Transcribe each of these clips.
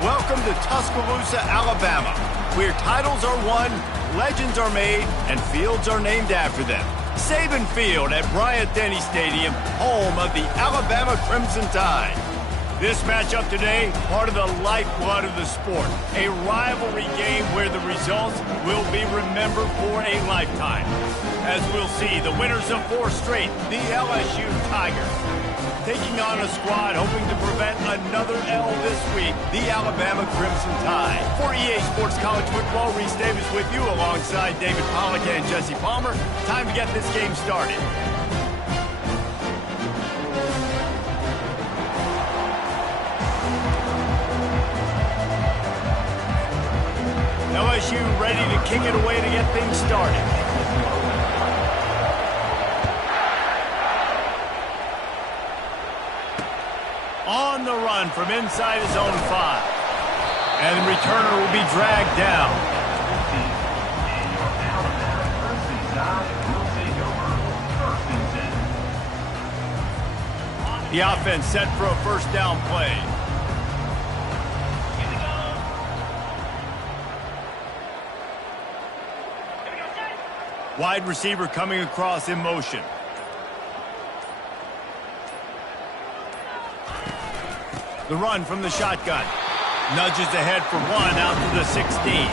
Welcome to Tuscaloosa, Alabama, where titles are won, legends are made, and fields are named after them. Saban Field at Bryant-Denny Stadium, home of the Alabama Crimson Tide. This matchup today, part of the lifeblood of the sport. A rivalry game where the results will be remembered for a lifetime. As we'll see, the winners of 4 straight, the LSU Tigers, taking on a squad hoping to prevent another L this week, the Alabama Crimson Tide. For EA Sports College Football, Reese Davis with you alongside David Pollack and Jesse Palmer. Time to get this game started. LSU ready to kick it away to get things started. On the run from inside his own 5. And the returner will be dragged down. The offense set for a first down play. Wide receiver coming across in motion. The run from the shotgun. Nudges ahead for 1 out to the 16.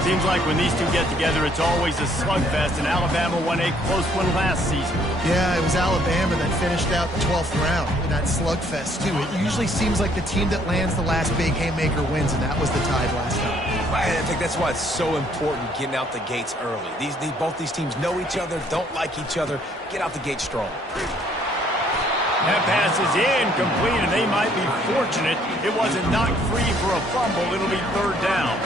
Seems like when these two get together, it's always a slugfest, and Alabama won a close one last season. Yeah, it was Alabama that finished out the 12th round in that slugfest, too. It usually seems like the team that lands the last big haymaker wins, and that was the Tide last time. I think that's why it's so important getting out the gates early. Both these teams know each other, don't like each other. Get out the gate strong. That pass is incomplete, and they might be fortunate it wasn't knocked free for a fumble. It'll be 3rd down.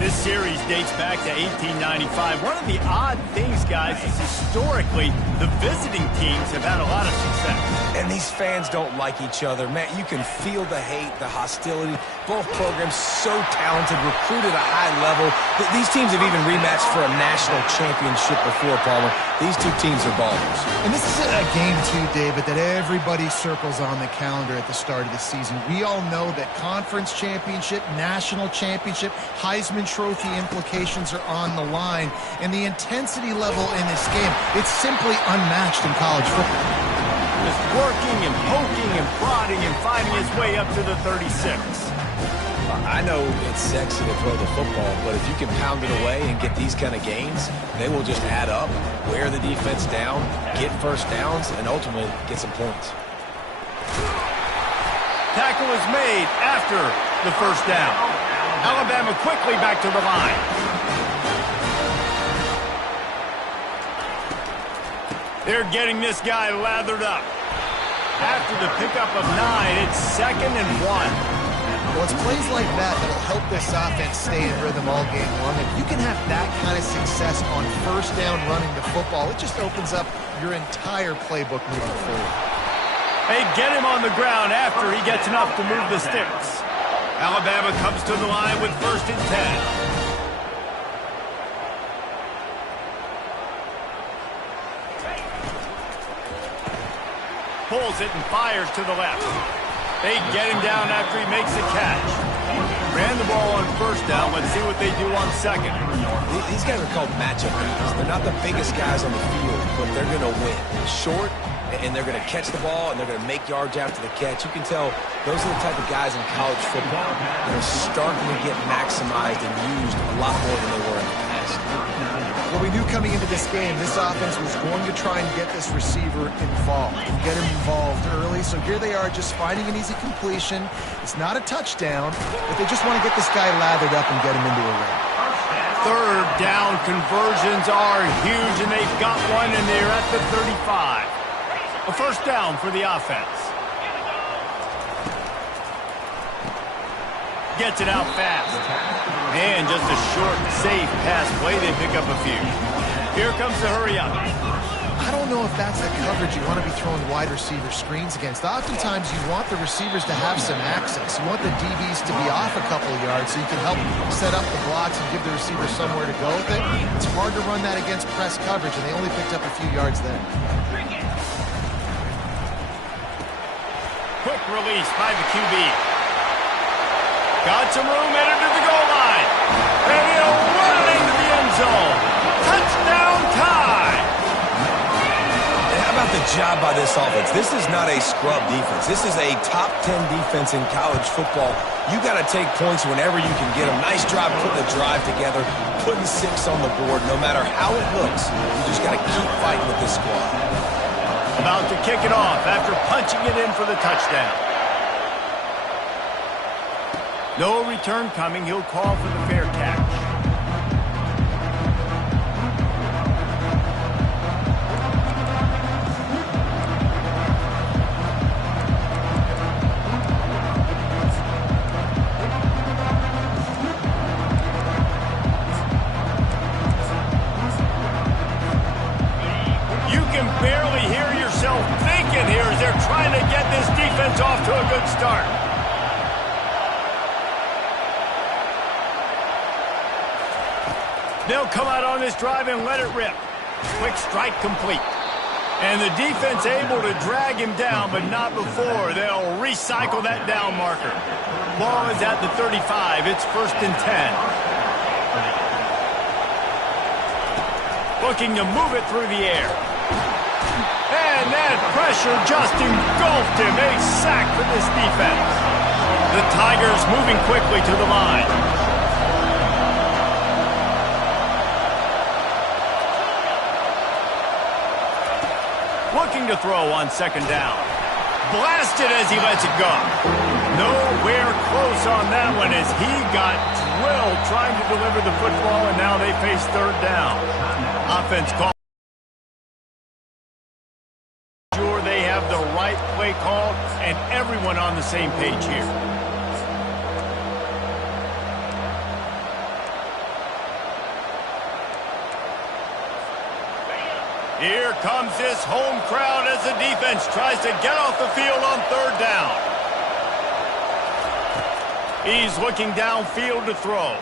This series dates back to 1895. One of the odd things, guys, is historically the visiting teams have had a lot of success. And these fans don't like each other. Man, you can feel the hate, the hostility. Both programs so talented, recruited at a high level. These teams have even rematched for a national championship before, Palmer. These two teams are ballers. And this is a game, too, David, that everybody circles on the calendar at the start of the season. We all know that conference championship, national championship, Heisman Trophy implications are on the line. And the intensity level in this game, it's simply unmatched in college football. Just working and poking and prodding and fighting his way up to the 36. I know it's sexy to throw the football, but if you can pound it away and get these kind of gains, they will just add up, wear the defense down, get first downs, and ultimately get some points. Tackle is made after the first down. Alabama quickly back to the line. They're getting this guy lathered up. After the pickup of 9, it's 2nd and 1. Well, it's plays like that that'll help this offense stay in rhythm all game long. If you can have that kind of success on first down running the football, it just opens up your entire playbook moving forward. They get him on the ground after he gets enough to move the sticks. Alabama comes to the line with 1st and 10. Pulls it and fires to the left. They get him down after he makes the catch. Ran the ball on first down. Let's see what they do on 2nd. These guys are called matchup guys. They're not the biggest guys on the field, but they're going to win. Short, and they're going to catch the ball, and they're going to make yards after the catch. You can tell those are the type of guys in college football that are starting to get maximized and used a lot more than they were in the past. Well, we knew coming into this game, this offense was going to try and get this receiver involved and get him involved early. So here they are just finding an easy completion. It's not a touchdown, but they just want to get this guy lathered up and get him into a run. 3rd down conversions are huge, and they've got one, and they're at the 35. A first down for the offense. Gets it out fast. And just a short, safe pass play. They pick up a few. Here comes the hurry up. I don't know if that's the coverage you want to be throwing wide receiver screens against. Oftentimes you want the receivers to have some access. You want the DBs to be off a couple of yards so you can help set up the blocks and give the receiver somewhere to go with it. It's hard to run that against press coverage, and they only picked up a few yards there. Quick release by the QB. Got some room, headed to the goal line. And he'll run it into the end zone. Touchdown tie. And how about the job by this offense? This is not a scrub defense. This is a top 10 defense in college football. You got to take points whenever you can get them. Nice job putting the drive together, putting 6 on the board. No matter how it looks, you just got to keep fighting with this squad. About to kick it off after punching it in for the touchdown. No return coming. He'll call for the fair catch. You can barely hear yourself thinking here as they're trying to get this defense off to a good start. They'll come out on this drive and let it rip. Quick strike complete. And the defense able to drag him down, but not before. They'll recycle that down marker. Ball is at the 35. It's 1st and 10. Looking to move it through the air. And that pressure just engulfed him. A sack for this defense. The Tigers moving quickly to the line. Looking to throw on 2nd down. Blasted as he lets it go. Nowhere close on that one as he got drilled trying to deliver the football, and now they face 3rd down. Offense call. Sure they have the right play called and everyone on the same page here. Here comes this home crowd as the defense tries to get off the field on 3rd down. He's looking downfield to throw.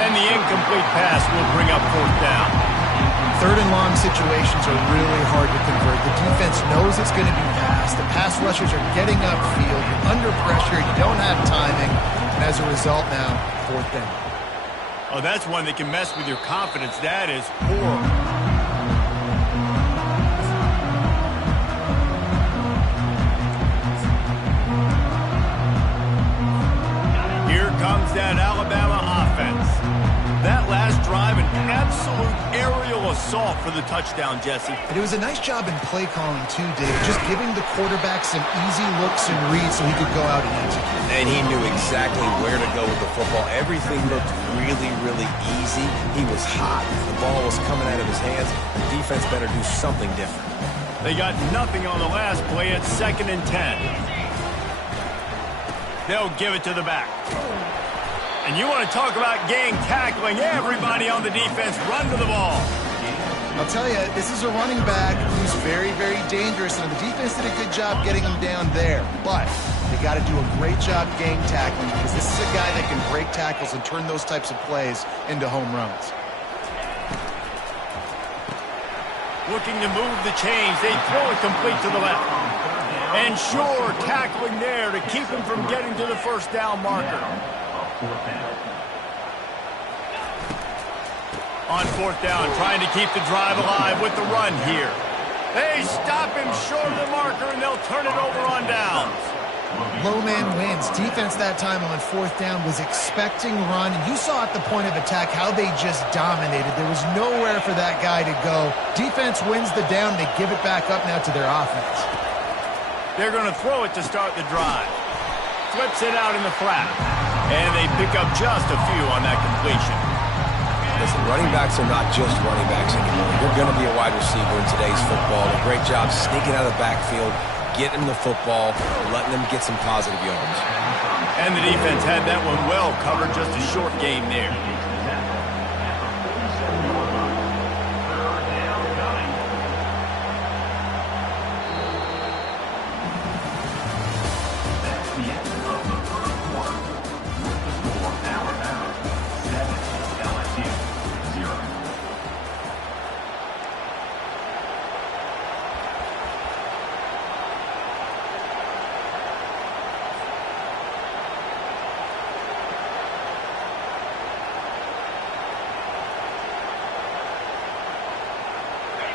And the incomplete pass will bring up 4th down. 3rd and long situations are really hard to convert. The defense knows it's going to be passed. The pass rushers are getting upfield. You're under pressure. You don't have timing. And as a result now, 4th down. Oh, that's one that can mess with your confidence. That is horrible. Here comes that Alabama offense. That last drive, an absolute aerial assault for the touchdown, Jesse. And it was a nice job in play calling, too, Dave. Just giving the quarterback some easy looks and reads so he could go out and execute. And he knew exactly where to go with the football. Everything looked really, really easy. He was hot. The ball was coming out of his hands. The defense better do something different. They got nothing on the last play at 2nd and 10. They'll give it to the back. And you want to talk about gang tackling. Everybody on the defense run to the ball. I'll tell you, this is a running back who's very, very dangerous, and the defense did a good job getting him down there. But they got to do a great job gang tackling because this is a guy that can break tackles and turn those types of plays into home runs. Looking to move the chains. They throw it complete to the left. And sure, tackling there to keep him from getting to the 1st down marker. On 4th down, trying to keep the drive alive with the run here. They stop him short of the marker, and they'll turn it over on downs. Low man wins. Defense that time on 4th down was expecting run. You saw at the point of attack how they just dominated. There was nowhere for that guy to go. Defense wins the down. They give it back up now to their offense. They're going to throw it to start the drive. Flips it out in the flat. And they pick up just a few on that completion. Listen, running backs are not just running backs anymore. You're going to be a wide receiver in today's football. A great job sneaking out of the backfield, getting the football, letting them get some positive yards. And the defense had that one well covered, just a short game there.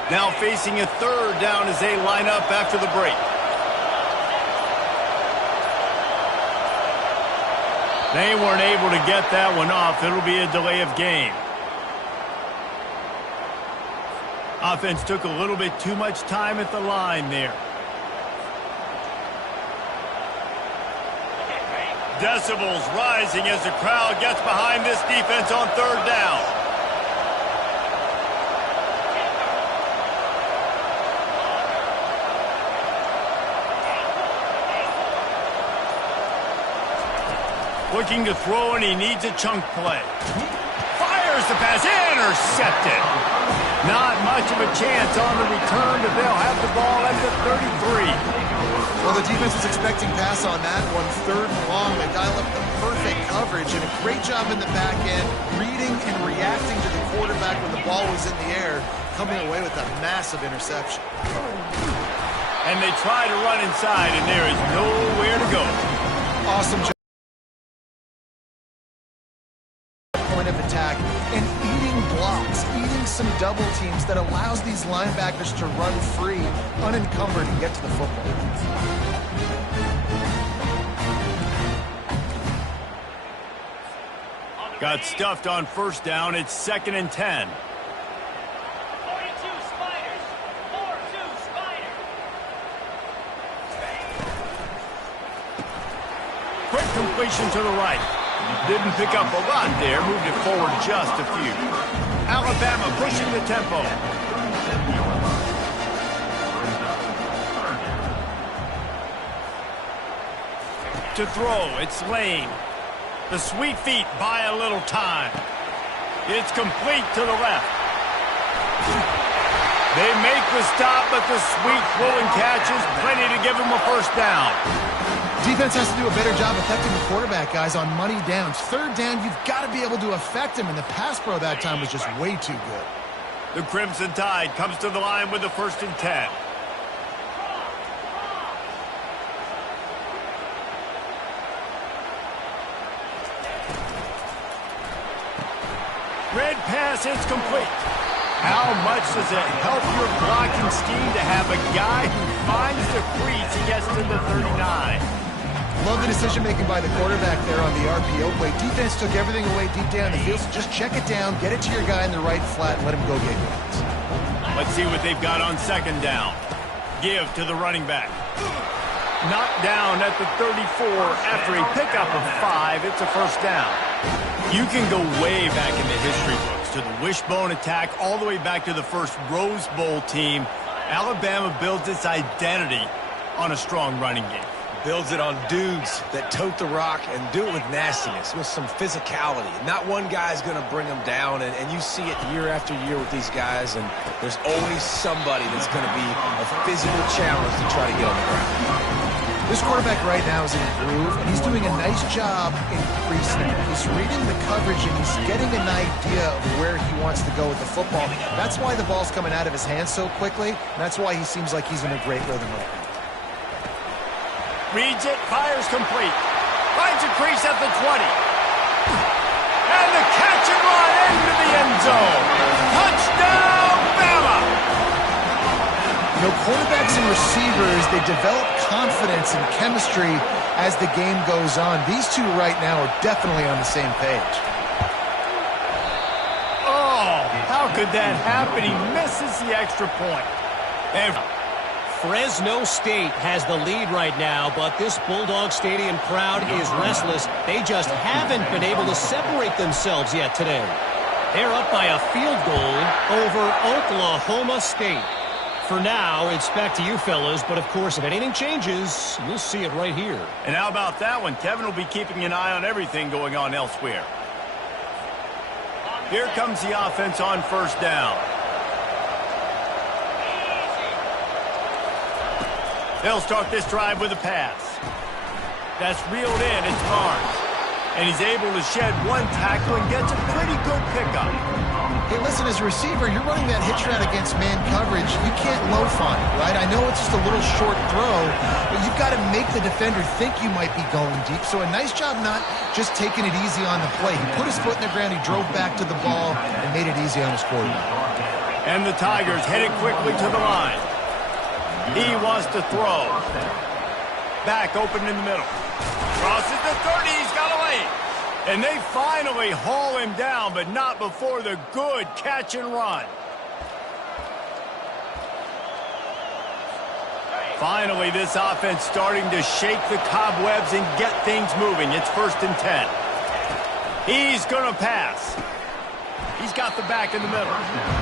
Now facing a third down as they line up after the break. They weren't able to get that one off. It'll be a delay of game. Offense took a little bit too much time at the line there. Decibels rising as the crowd gets behind this defense on third down. Looking to throw, and he needs a chunk play. Fires the pass, intercepted. Not much of a chance on the return, but they'll have the ball at the 33. Well, the defense was expecting pass on that one. Third and long, they dial up the perfect coverage, and a great job in the back end, reading and reacting to the quarterback when the ball was in the air, coming away with a massive interception. And they try to run inside, and there is nowhere to go. Awesome job. Point of attack and eating blocks, eating some double teams that allows these linebackers to run free, unencumbered, and get to the football. Got stuffed on first down. It's 2nd and 10. 42 Spiders. 4-2 Spiders. Quick completion to the right. Didn't pick up a lot there. Moved it forward just a few. Alabama pushing the tempo. To throw, it's Lane. The sweet feet buy a little time. It's complete to the left. They make the stop, but the sweet throwing catch is plenty to give them a first down. Defense has to do a better job affecting the quarterback, guys, on money downs. Third down, you've got to be able to affect him, and the pass pro that time was just way too good. The Crimson Tide comes to the line with the 1st and 10. Red pass is complete. How much does it help your blocking scheme to have a guy who finds the crease and gets to the 39? Love the decision-making by the quarterback there on the RPO play. Defense took everything away deep down the field, so just check it down, get it to your guy in the right flat, and let him go get yards. Let's see what they've got on 2nd down. Give to the running back. Knocked down at the 34 after a pickup of 5. It's a first down. You can go way back in the history books to the wishbone attack all the way back to the first Rose Bowl team. Alabama builds its identity on a strong running game. Builds it on dudes that tote the rock and do it with nastiness, with some physicality. Not one guy's going to bring them down, and you see it year after year with these guys, and there's always somebody that's going to be a physical challenge to try to get on the ground. This quarterback right now is in a groove, and he's doing a nice job in pre-snap. He's reading the coverage, and he's getting an idea of where he wants to go with the football. That's why the ball's coming out of his hands so quickly, and that's why he seems like he's in a great rhythm right now. Reads it, fires complete. Finds a crease at the 20. And the catch and run into the end zone. Touchdown, Bama! You know, quarterbacks and receivers, they develop confidence and chemistry as the game goes on. These two right now are definitely on the same page. Oh, how could that happen? He misses the extra point. And Fresno State has the lead right now, but this Bulldog Stadium crowd is restless. They just haven't been able to separate themselves yet today. They're up by a field goal over Oklahoma State. For now, it's back to you fellas, but of course, if anything changes, we'll see it right here. And how about that one? Kevin will be keeping an eye on everything going on elsewhere. Here comes the offense on first down. They'll start this drive with a pass. That's reeled in. It's Barnes. And he's able to shed one tackle and gets a pretty good pickup. Hey, listen, as a receiver, you're running that hitch route against man coverage. You can't loaf on it, right? I know it's just a little short throw, but you've got to make the defender think you might be going deep. So a nice job not just taking it easy on the play. He put his foot in the ground, he drove back to the ball, and made it easy on his quarterback. And the Tigers headed quickly to the line. He wants to throw. Back open in the middle. Crosses the 30. He's got a lane. And they finally haul him down, but not before the good catch and run. Finally, this offense starting to shake the cobwebs and get things moving. It's 1st and 10. He's going to pass. He's got the back in the middle.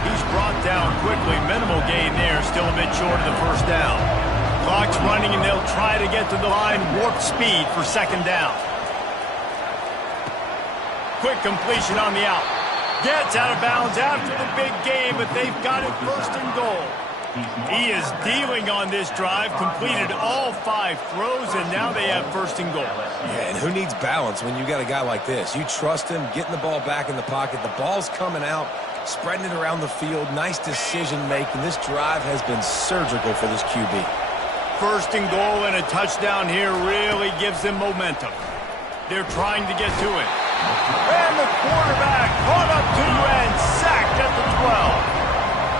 He's brought down quickly. Minimal gain there. Still a bit short of the 1st down. Clock's running, and they'll try to get to the line. Warp speed for 2nd down. Quick completion on the out. Gets out of bounds after the big game, but they've got it 1st and goal. He is dealing on this drive, completed all 5 throws, and now they have 1st and goal. Yeah, and who needs balance when you got a guy like this? You trust him, getting the ball back in the pocket. The ball's coming out, spreading it around the field. Nice decision-making. This drive has been surgical for this QB. 1st and goal and a touchdown here really gives them momentum. They're trying to get to it. And the quarterback caught up to and sacked at the 12.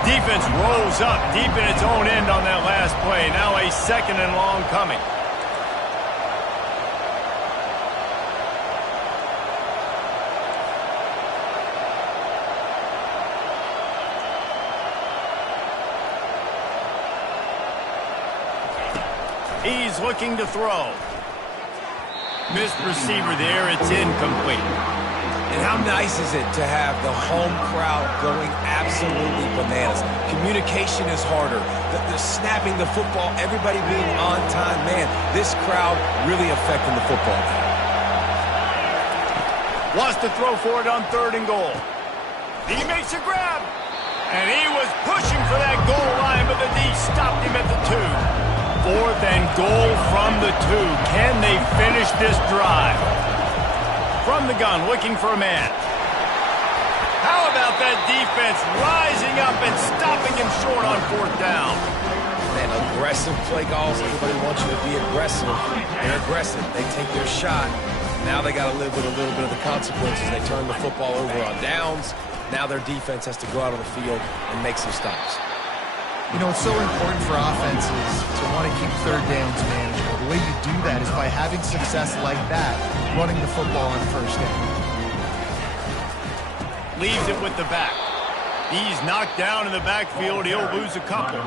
Defense rolls up deep in its own end on that last play. Now a 2nd and long coming. He's looking to throw. Missed receiver there. It's incomplete. And how nice is it to have the home crowd going absolutely bananas? Communication is harder. The snapping the football, everybody being on time. Man, this crowd really affecting the football game. Wants to throw for it on 3rd and goal. He makes a grab. And he was pushing for that goal line, but the D stopped him at the 2. 4th and goal from the 2. Can they finish this drive? From the gun, looking for a man. How about that defense rising up and stopping him short on 4th down? Man, aggressive play calls. Everybody wants you to be aggressive. They're aggressive. They take their shot. Now they got to live with a little bit of the consequences. They turn the football over on downs. Now their defense has to go out on the field and make some stops. You know, it's so important for offenses to want to keep 3rd downs manageable. The way you do that is by having success like that, running the football on 1st down. Leaves it with the back. He's knocked down in the backfield. He'll lose a couple.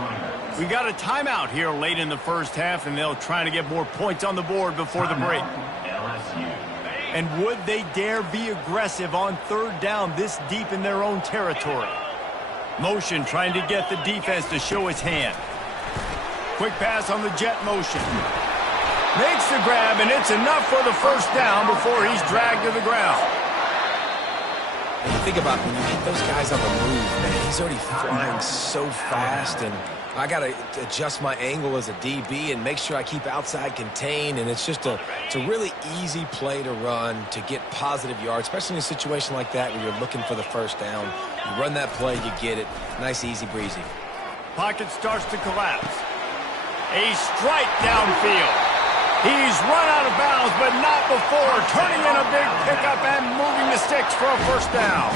We got a timeout here late in the 1st half, and they'll try to get more points on the board before the break. And would they dare be aggressive on 3rd down this deep in their own territory? Motion trying to get the defense to show its hand. Quick pass on the jet motion. Makes the grab, and it's enough for the 1st down before he's dragged to the ground. And you think about when you get those guys on the move, man, he's already flying so fast, and I got to adjust my angle as a DB and make sure I keep outside contained, and it's just it's a really easy play to run to get positive yards, especially in a situation like that where you're looking for the 1st down. You run that play, you get it. Nice, easy breezy. Pocket starts to collapse. A strike downfield. He's run out of bounds, but not before turning in a big pickup and moving the sticks for a 1st down.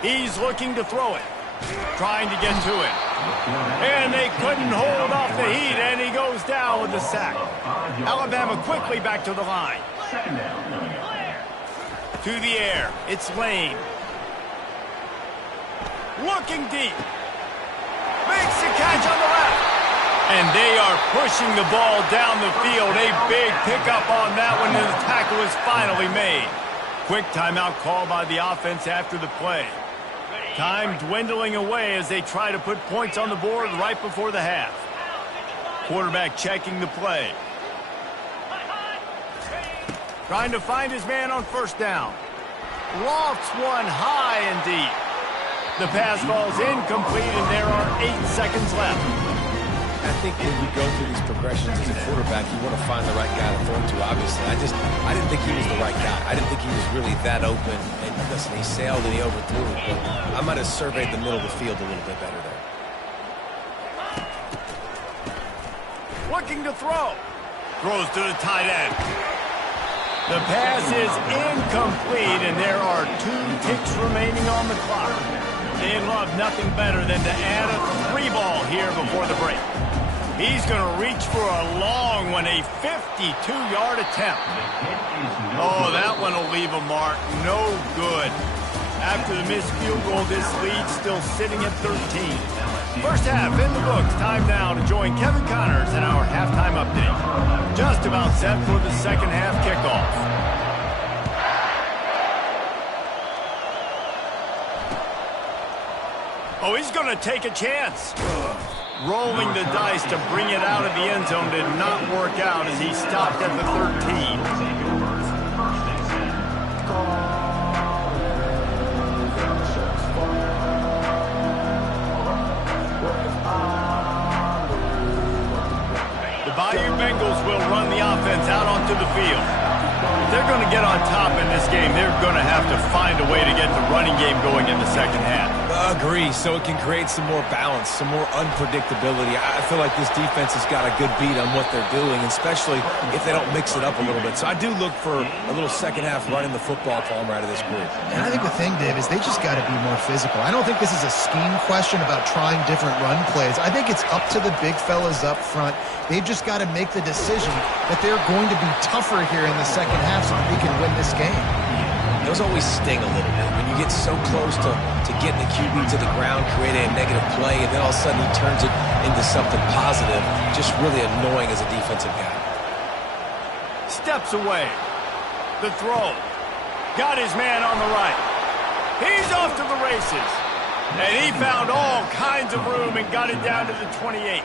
He's looking to throw it, trying to get to it. And they couldn't hold off the heat, and he goes down with the sack. Alabama quickly back to the line. To the air, it's Lane. Looking deep. Makes the catch on the left. And they are pushing the ball down the field. A big pickup on that one, and the tackle is finally made. Quick timeout call by the offense after the play. Time dwindling away as they try to put points on the board right before the half. Quarterback checking the play. Trying to find his man on 1st down. Lofts one high and deep. The pass falls incomplete, and there are 8 seconds left. I think when you go through these progressions as a quarterback, you want to find the right guy to throw to, obviously. I didn't think he was the right guy. I didn't think he was really that open. And listen, he sailed and he overthrew it, but I might have surveyed the middle of the field a little bit better there. Looking to throw. Throws to the tight end. The pass is incomplete, and there are 2 ticks remaining on the clock. They'd love nothing better than to add a 3-ball here before the break. He's going to reach for a long one, a 52-yard attempt. Oh, that one will leave a mark. No good. After the missed field goal, this lead still sitting at 13. First half in the books. Time now to join Kevin Connors in our halftime update. Just about set for the second half kickoff. Oh, he's going to take a chance. Rolling the dice to bring it out of the end zone did not work out as he stopped at the 13. The Bayou Bengals will run the offense out onto the field. If they're going to get on top in this game, they're going to have to find a way to get the running game going in the second half. Agree, so it can create some more balance, some more unpredictability. I feel like this defense has got a good beat on what they're doing, especially if they don't mix it up a little bit. So I do look for a little second half running the football palmer out of this group. And I think the thing, Dave, is they just got to be more physical. I don't think this is a scheme question about trying different run plays. I think it's up to the big fellas up front. They've just got to make the decision that they're going to be tougher here in the second half so that they can win this game. Those always sting a little bit when you get so close to getting the QB to the ground, creating a negative play, and then all of a sudden he turns it into something positive. Just really annoying as a defensive guy. Steps away. The throw. Got his man on the right. He's off to the races. And he found all kinds of room and got it down to the 28.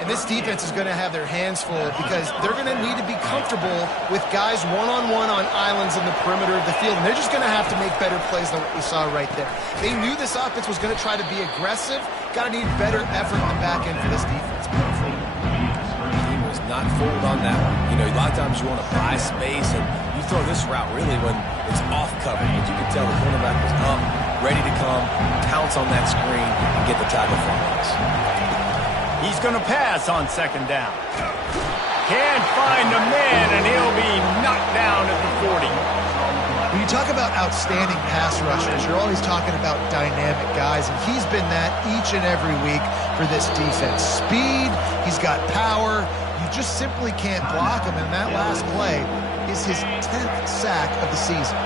And this defense is going to have their hands full because they're going to need to be comfortable with guys one-on-one on islands in the perimeter of the field. And they're just going to have to make better plays than what we saw right there. They knew this offense was going to try to be aggressive. Got to need better effort in the back end for this defense. He was not fooled on that one. You know, a lot of times you want to buy space, and you throw this route really when it's off coverage. As you can tell, the cornerback was up, ready to come, pounce on that screen, and get the tackle for us. He's going to pass on second down. Can't find a man, and he'll be knocked down at the 40. When you talk about outstanding pass rushers, you're always talking about dynamic guys, and he's been that each and every week for this defense. Speed, he's got power. You just simply can't block him, and that last play is his 10th sack of the season.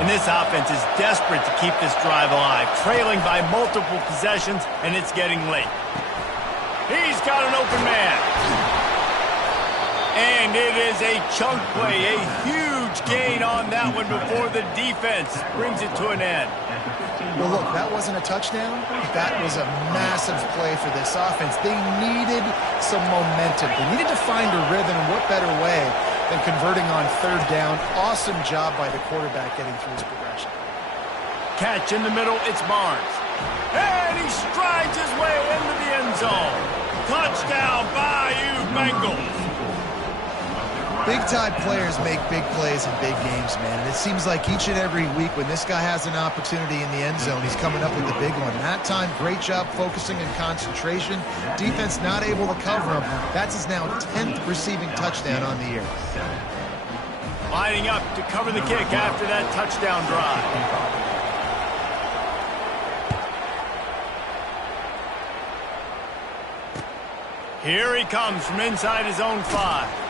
And this offense is desperate to keep this drive alive, trailing by multiple possessions, and it's getting late. He's got an open man. And it is a chunk play, a huge gain on that one before the defense brings it to an end. Well, look, that wasn't a touchdown. That was a massive play for this offense. They needed some momentum. They needed to find a rhythm, and what better way than converting on third down. Awesome job by the quarterback getting through his progression. Catch in the middle, it's Barnes. And he strides his way into the end zone. Touchdown, Bayou Bengals. Big-time players make big plays in big games, man. And it seems like each and every week when this guy has an opportunity in the end zone, he's coming up with the big one. That time, great job focusing and concentration. Defense not able to cover him. That's his now 10th receiving touchdown on the year. Lining up to cover the kick after that touchdown drive. Here he comes from inside his own 5.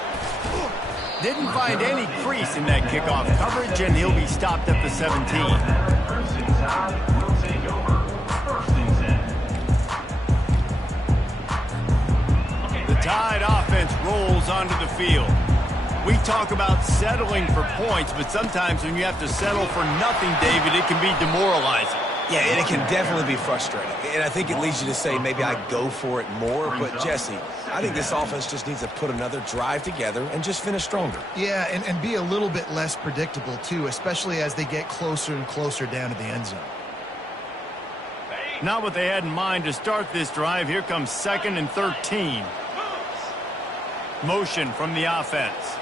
Didn't find any crease in that kickoff coverage, and he'll be stopped at the 17. The Tide offense rolls onto the field. We talk about settling for points, but sometimes when you have to settle for nothing, David, it can be demoralizing. Yeah, and it can definitely be frustrating. And I think it leads you to say maybe I go for it more. But, Jesse, I think this offense just needs to put another drive together and just finish stronger. Yeah, and be a little bit less predictable, too, especially as they get closer and closer down to the end zone. Not what they had in mind to start this drive. Here comes 2nd and 13. Motion from the offense.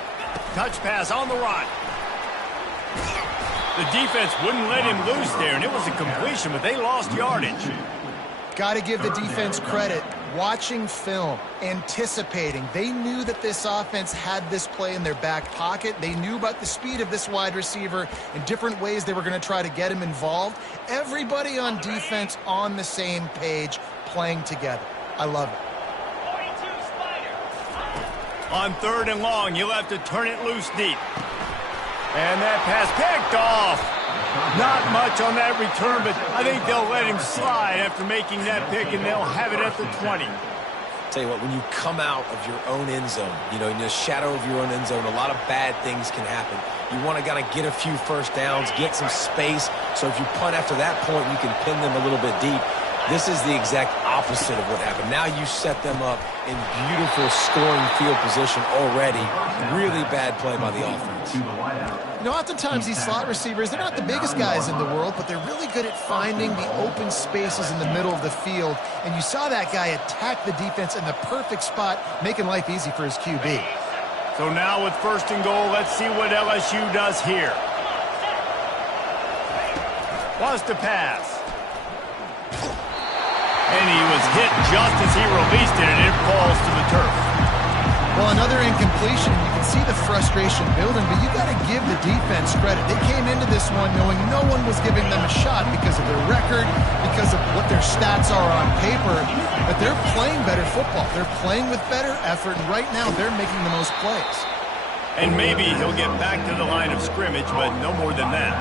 Touch pass on the run. The defense wouldn't let him loose there, and it was a completion, but they lost yardage. Got to give the defense credit. watching film, anticipating. They knew that this offense had this play in their back pocket. They knew about the speed of this wide receiver and different ways they were going to try to get him involved. Everybody on defense on the same page, playing together. I love it. 42 Spider. On 3rd and long, you'll have to turn it loose deep. And that pass picked off. Not much on that return, but I think they'll let him slide after making that pick, and they'll have it at the 20. Tell you what, when you come out of your own end zone, you know, in the shadow of your own end zone, a lot of bad things can happen. You want to kind of get a few first downs, get some space, so if you punt after that point, you can pin them a little bit deep. This is the exact opposite of what happened. Now you set them up in beautiful scoring field position already. Really bad play by the offense. You know, oftentimes these slot receivers, they're not the biggest guys in the world, but they're really good at finding the open spaces in the middle of the field. And you saw that guy attack the defense in the perfect spot, making life easy for his QB. So now with 1st and goal, let's see what LSU does here. Wants to pass. And he was hit just as he released it, and it falls to the turf. Well, another incompletion. You can see the frustration building, but you got to give the defense credit. They came into this one knowing no one was giving them a shot because of their record, because of what their stats are on paper, but they're playing better football. They're playing with better effort, and right now they're making the most plays. And maybe he'll get back to the line of scrimmage, but no more than that.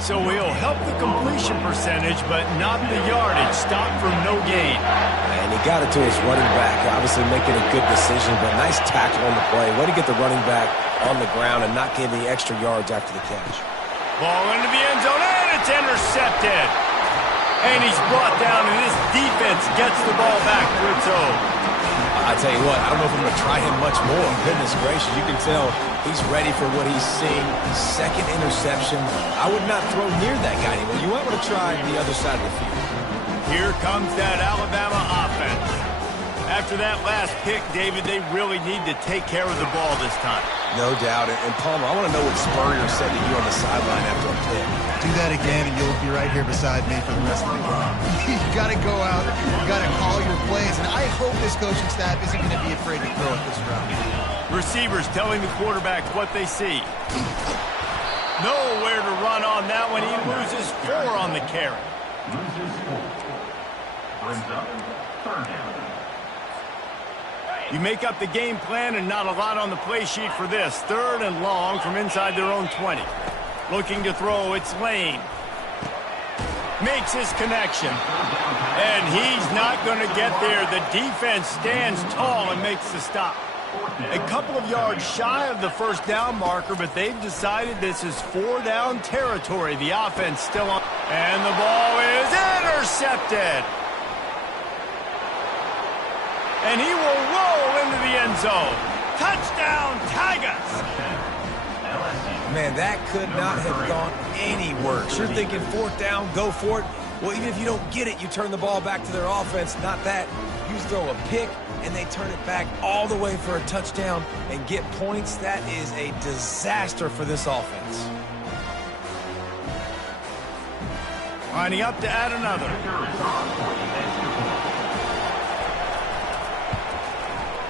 So he'll help the completion percentage, but not the yardage. Stop for no gain. And he got it to his running back, obviously making a good decision, but nice tackle on the play. Way to get the running back on the ground and not give the extra yards after the catch. Ball into the end zone, and it's intercepted. And he's brought down, and this defense gets the ball back to its own. I tell you what, I don't know if I'm going to try him much more. Goodness gracious, you can tell he's ready for what he's seeing. 2nd interception. I would not throw near that guy anymore. You might want to try the other side of the field. Here comes that Alabama offense. After that last pick, David, they really need to take care of the ball this time. No doubt. And Palmer, I want to know what Spurrier said to you on the sideline after a pick. Do that again, and you'll be right here beside me for the rest of the game. You got to go out, you got to call your plays, and I hope this coaching staff isn't going to be afraid to throw it this round. Receivers telling the quarterback what they see. Nowhere to run on that one. He loses 4 on the carry. You make up the game plan and not a lot on the play sheet for this. 3rd and long from inside their own 20. Looking to throw, it's Lane. Makes his connection. And he's not going to get there. The defense stands tall and makes the stop. A couple of yards shy of the 1st down marker, but they've decided this is 4 down territory. The offense still on. And the ball is intercepted. And he will roll into the end zone. Touchdown, Tigers! Man, that could not have gone any worse. You're thinking 4th down, go for it. Well, even if you don't get it, you turn the ball back to their offense. Not that. You throw a pick, and they turn it back all the way for a touchdown and get points. That is a disaster for this offense. Lining up to add another.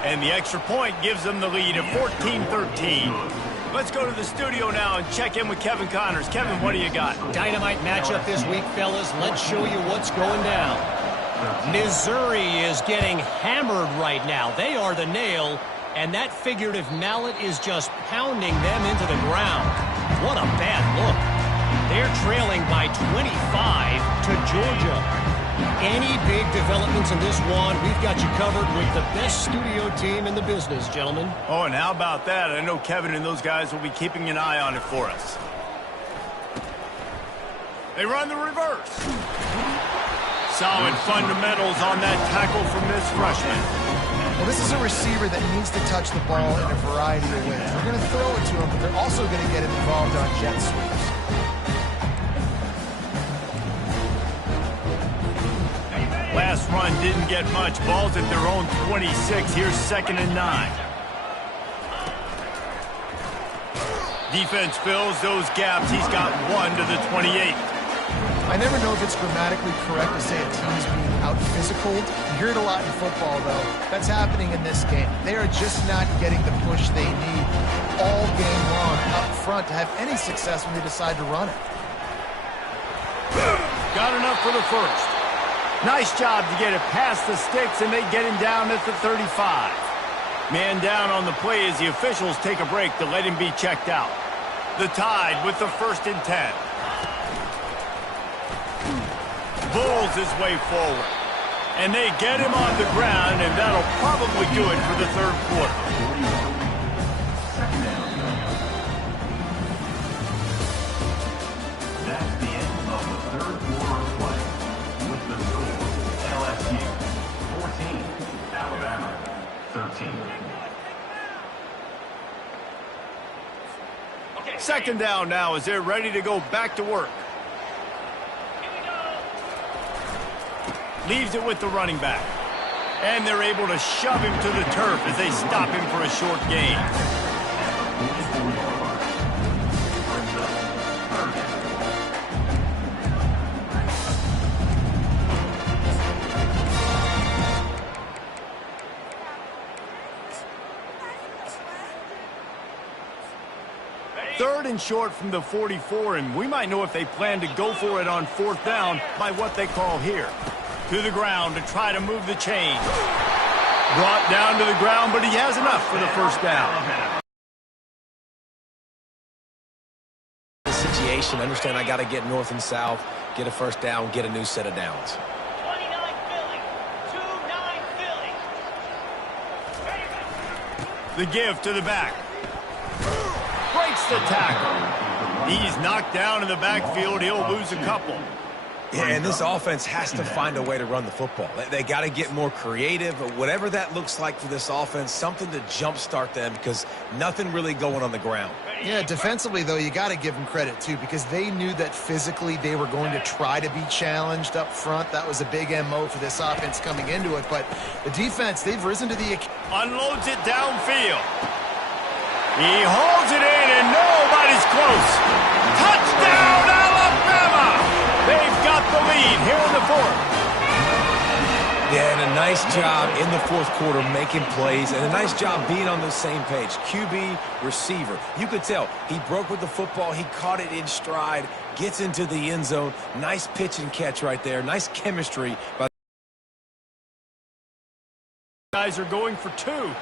And the extra point gives them the lead of 14-13. Let's go to the studio now and check in with Kevin Connors. Kevin, what do you got? Dynamite matchup this week, fellas. Let's show you what's going down. Missouri is getting hammered right now. They are the nail, and that figurative mallet is just pounding them into the ground. What a bad look. They're trailing by 25 to Georgia. Any big developments in this one, we've got you covered with the best studio team in the business, gentlemen. Oh, and how about that? I know Kevin and those guys will be keeping an eye on it for us. They run the reverse. Solid fundamentals on that tackle from this freshman. Well, this is a receiver that needs to touch the ball in a variety of ways. They're going to throw it to him, but they're also going to get involved on jet sweeps. Last run didn't get much. Ball's at their own 26. Here's 2nd and 9. Defense fills those gaps. He's got 1 to the 28. I never know if it's grammatically correct to say a team is being out-physicaled. You hear it a lot in football, though. That's happening in this game. They are just not getting the push they need all game long up front to have any success when they decide to run it. Got enough for the first. Nice job to get it past the sticks, and they get him down at the 35. Man down on the play as the officials take a break to let him be checked out. The Tide with the 1st and 10. Bulls his way forward. And they get him on the ground, and that'll probably do it for the 3rd quarter. That's the end of the 3rd quarter of play. With the score, LSU 14, Alabama 13. Second down now as they're ready to go back to work. Leaves it with the running back. And they're able to shove him to the turf as they stop him for a short gain. Third and short from the 44, and we might know if they plan to go for it on 4th down by what they call here. To the ground to try to move the chain. Brought down to the ground, but he has enough for the 1st down. The situation, understand I got to get north and south, get a 1st down, get a new set of downs. 29 Philly. 2-9 Philly. The give to the back. Breaks the tackle. He's knocked down in the backfield. He'll lose a couple. Yeah, and this offense has to find a way to run the football. They got to get more creative, whatever that looks like for this offense, something to jumpstart them because nothing really going on the ground. Yeah, defensively, though, you got to give them credit, too, because they knew that physically they were going to try to be challenged up front. That was a big MO for this offense coming into it. But the defense, they've risen to the occasion. Unloads it downfield. He holds it in, and nobody's close. Touchdown, Alabama! They've got the lead here in the 4th. Yeah, and a nice job in the 4th quarter making plays, and a nice job being on the same page. QB, receiver. You could tell he broke with the football. He caught it in stride, gets into the end zone. Nice pitch and catch right there. Nice chemistry. Guys are going for 2.